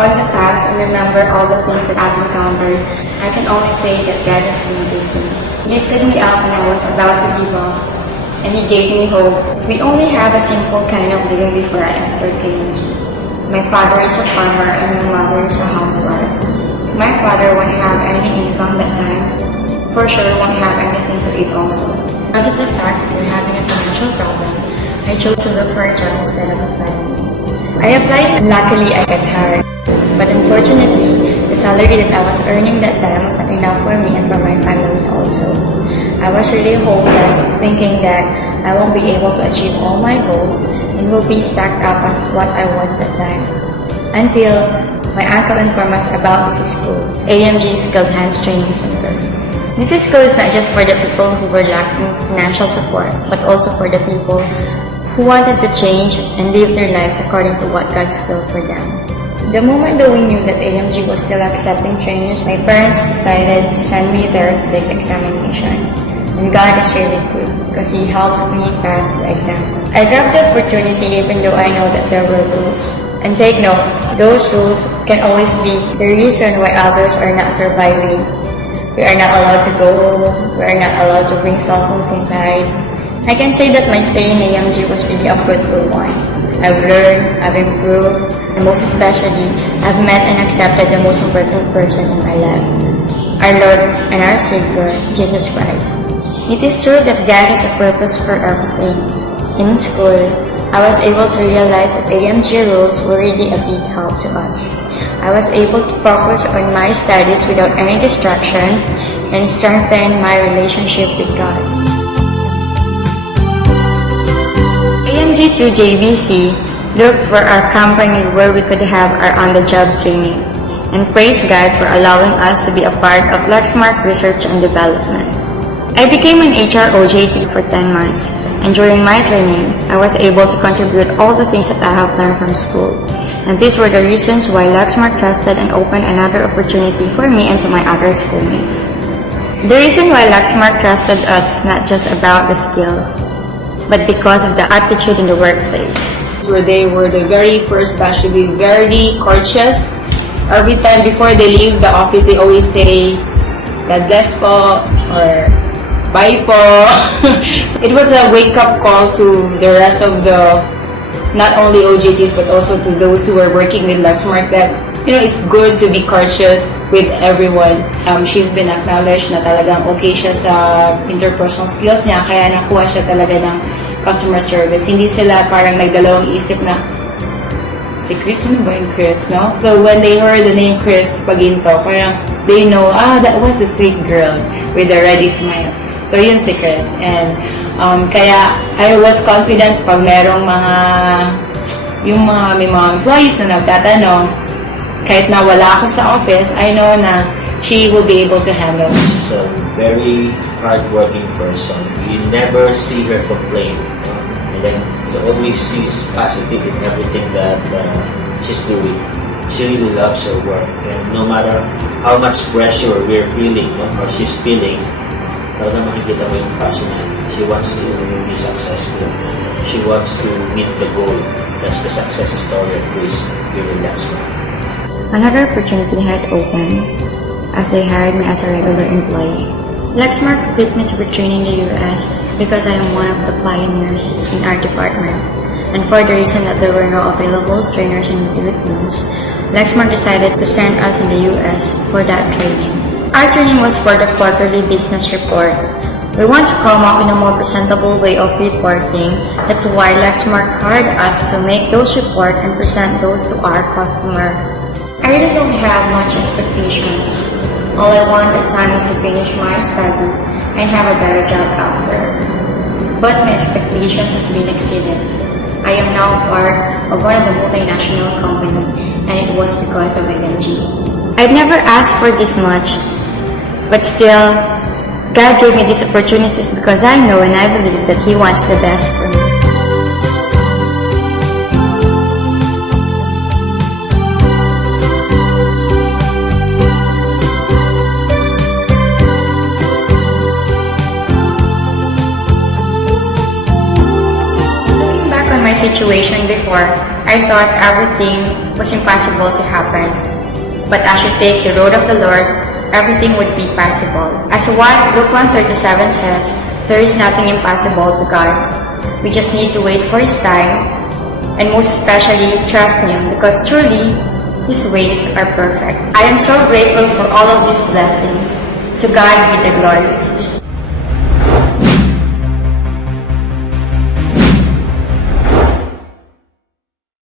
recalling the past and remember all the things that I've encountered, I can only say that God has been with me. He lifted me up when I was about to give up, and He gave me hope. We only have a simple kind of living before I entered AMG. My father is a farmer and my mother is a housewife. My father won't have any income that time. For sure won't have anything to eat also. Because of the fact that we're having a financial problem, I chose to look for a job instead of studying. I applied and luckily I got hired. But unfortunately, the salary that I was earning that time was not enough for me and for my family also. I was really hopeless, thinking that I won't be able to achieve all my goals and will be stuck up on what I was that time. Until my uncle informed us about this school, AMG Skilled Hands Training Center. This school is not just for the people who were lacking financial support, but also for the people who wanted to change and live their lives according to what God's will for them. The moment that we knew that AMG was still accepting trainees, my parents decided to send me there to take the examination. And God is really good because He helped me pass the exam. I grabbed the opportunity even though I know that there were rules. And take note, those rules can always be the reason why others are not surviving. We are not allowed to go home, we are not allowed to bring cell phones inside. I can say that my stay in AMG was really a fruitful one. I've learned, I've improved, and most especially, I've met and accepted the most important person in my life, our Lord and our Savior, Jesus Christ. It is true that God has a purpose for everything. In school, I was able to realize that AMG rules were really a big help to us. I was able to focus on my studies without any distraction and strengthen my relationship with God. AMG through JVC looked for our company where we could have our on-the-job training, and praise God for allowing us to be a part of Lexmark Research and Development. I became an HR OJT for 10 months, and during my training, I was able to contribute all the things that I have learned from school. And these were the reasons why Lexmark trusted and opened another opportunity for me and to my other schoolmates. The reason why Lexmark trusted us is not just about the skills, but because of the attitude in the workplace. Where they were the very first batch to be very courteous. Every time before they leave the office, they always say, God bless po, or bye po. So it was a wake-up call to the rest of the, not only OJTs, but also to those who were working with Lexmark that, it's good to be courteous with everyone. She's been acknowledged na talagang okay siya sa interpersonal skills niya, kaya nakuha siya talaga ng customer service. Hindi sila parang nagdalawang isip na, si Chris, ano ba yung Chris, no? So when they heard the name Chris Paginto, parang they know, that was the sweet girl with a ready smile. So yun si Chris. And kaya I was confident pag merong may mga employees na nagtatanong, kahit na wala ako sa office, I know na she will be able to handle it. She's a very hardworking person. You never see her complain. And then you always see positive in everything that she's doing. She really loves her work. And no matter how much pressure we're feeling or she's feeling, talagang makikita mo yung passion niya. She wants to be successful. She wants to meet the goal. That's the success story of Chris here in Lexmark. Another opportunity had opened as they hired me as a regular employee. Lexmark picked me to be trained in the US because I am one of the pioneers in our department. And for the reason that there were no available trainers in the Philippines, Lexmark decided to send us in the US for that training. Our training was for the quarterly business report. We want to come up with a more presentable way of reporting. That's why Lexmark hired us to make those reports and present those to our customer. I really don't have much expectations. All I want at the time is to finish my study and have a better job after. But my expectations has been exceeded. I am now part of one of the multinational company, and it was because of AMG. I'd never asked for this much, but still, God gave me these opportunities because I know and I believe that He wants the best for me. situation before, I thought everything was impossible to happen. But as you take the road of the Lord, everything would be possible. As what Luke 1:37 says, there is nothing impossible to God. We just need to wait for His time, and most especially trust Him, because truly, His ways are perfect. I am so grateful for all of these blessings. To God be the glory.